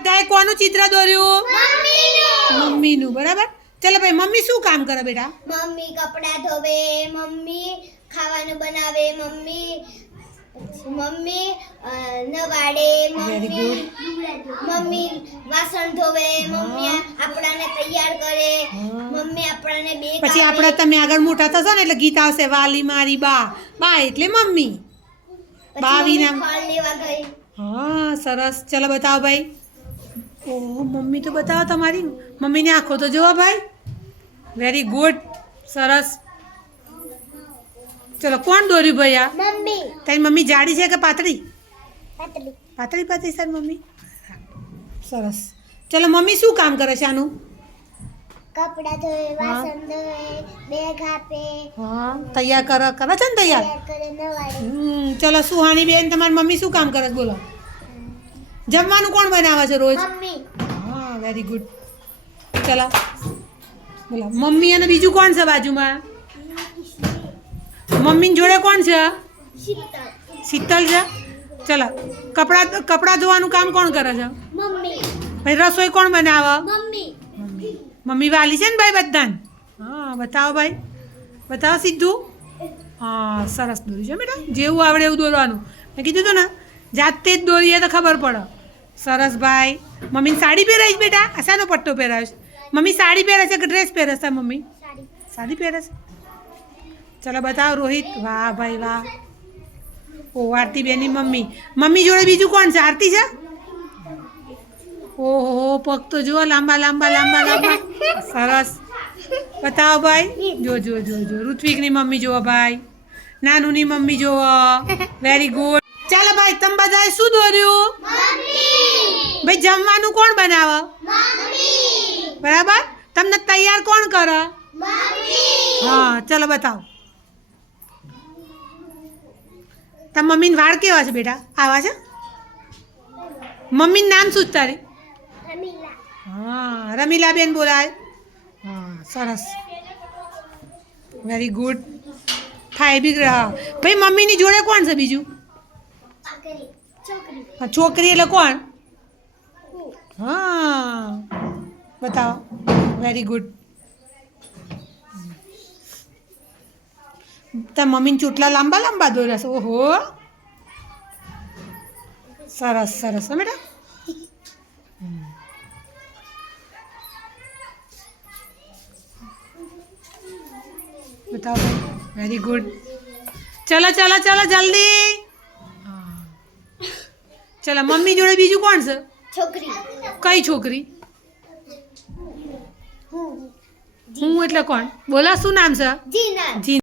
બધાએ કોનું ચિત્ર દોર્યું? મમ્મીનું. બરાબર? ચાલો ભાઈ મમ્મી શું કામ કરે બેટા? મમ્મી કપડાં ધોવે મમ્મી ખાવાનું બનાવે મમ્મી મમ્મી નવાડે મમ્મી મમ્મી વાસણ ધોવે મમ્મી આપણાને તૈયાર કરે મમ્મી આપણાને બે પછી આપણે તમે આગળ મોટા થશો ને એટલે ગીત આવશે વાલી મારી બા. બા એટલે મમ્મી. લેવા ગઈ. હા સરસ. ચલો બતાવો ભાઈ. ઓહો મમ્મી તો બતાવો તમારી. મમ્મીની આંખો તો જોવા ભાઈ. વેરી ગુડ સરસ. ચલો કોણ દોર્યું ભાઈ આ? મમ્મી. તારી મમ્મી જાડી છે કે પાતળી? પાતળી. પાતળી પાતળી સર મમ્મી? સરસ. ચલો મમ્મી શું કામ કરે છે આનું? કપડા ધોવે. વાસણ ધોવે બેગ આપે. હા તૈયાર કરે કરે છે ને તૈયાર? ચલો સુહાની બેન તમારી મમ્મી શું કામ કરે છે? બોલો. જમવાનું કોણ બનાવે છે રોજ? હા વેરી ગુડ ચલો. બોલો મમ્મી અને બીજું કોણ છે બાજુમાં? મમ્મીની જોડે કોણ છે? શીતલ છે? ચલો કપડાં કપડાં ધોવાનું કામ કોણ કરે છે? મમ્મી. ભાઈ રસોઈ કોણ બનાવે? મમ્મી. મમ્મી વાલી છે ને ભાઈ બધાને? હા બતાવો ભાઈ. બતાવો સીધું હા સરસ દોર્યું છે બેટા. જેવું આવડે એવું દોરવાનું. મેં કીધું હતું ને જાતે જ દોરીએ તો ખબર પડે. સરસ ભાઈ. મમ્મી સાડી પહેરાય બેટા? આ પટ્ટો પહેરાયો મમ્મી સાડી પહેરે છે કે ડ્રેસ પહેરે છે મમ્મી? સાડી પહેરે છે ચલો બતાવો રોહિત. વાહ ભાઈ વાહ. ઓ, આરતી બેની મમ્મી. મમ્મી જોડે બીજું કોણ છે? આરતી છે? ઓહો, પગ તો જુઓ, લાંબા લાંબા લાંબા લાંબા. સરસ. બતાવો ભાઈ. જો જો જો જો. ઋત્વિકની મમ્મી જુઓ ભાઈ. નાનુની મમ્મી જુઓ. વેરી ગુડ ચાલો ભાઈ, તમે બધાએ શું દોર્યું? ભાઈ જમવાનું કોણ બનાવે? બરાબર? તમને તૈયાર કોણ કરે? હા ચલો બતાવો. તાર મમ્મીને વાળ કેવા છે બેટા? આવા છે? મમ્મીનું નામ શું છે તારી? રમીલા. હા રમીલાબેન બોલાય. હા સરસ. વેરી ગુડ થાય બી ભાઈ મમ્મીની જોડે કોણ છે બીજું? છોકરી એટલે કોણ? હું, બતાવો. વેરી ગુડ તાર મમ્મીને ચોટલા લાંબા લાંબા દોર્યા છે. ઓહો. સરસ સરસ. હો મેડમ બતાવો. વેરી ગુડ ચલો ચલો ચલો, જલ્દી. ચલો, મમ્મી જોડે બીજું કોણ છે? છોકરી. કઈ છોકરી? હું. એટલે કોણ? બોલા શું નામ છે? જીના.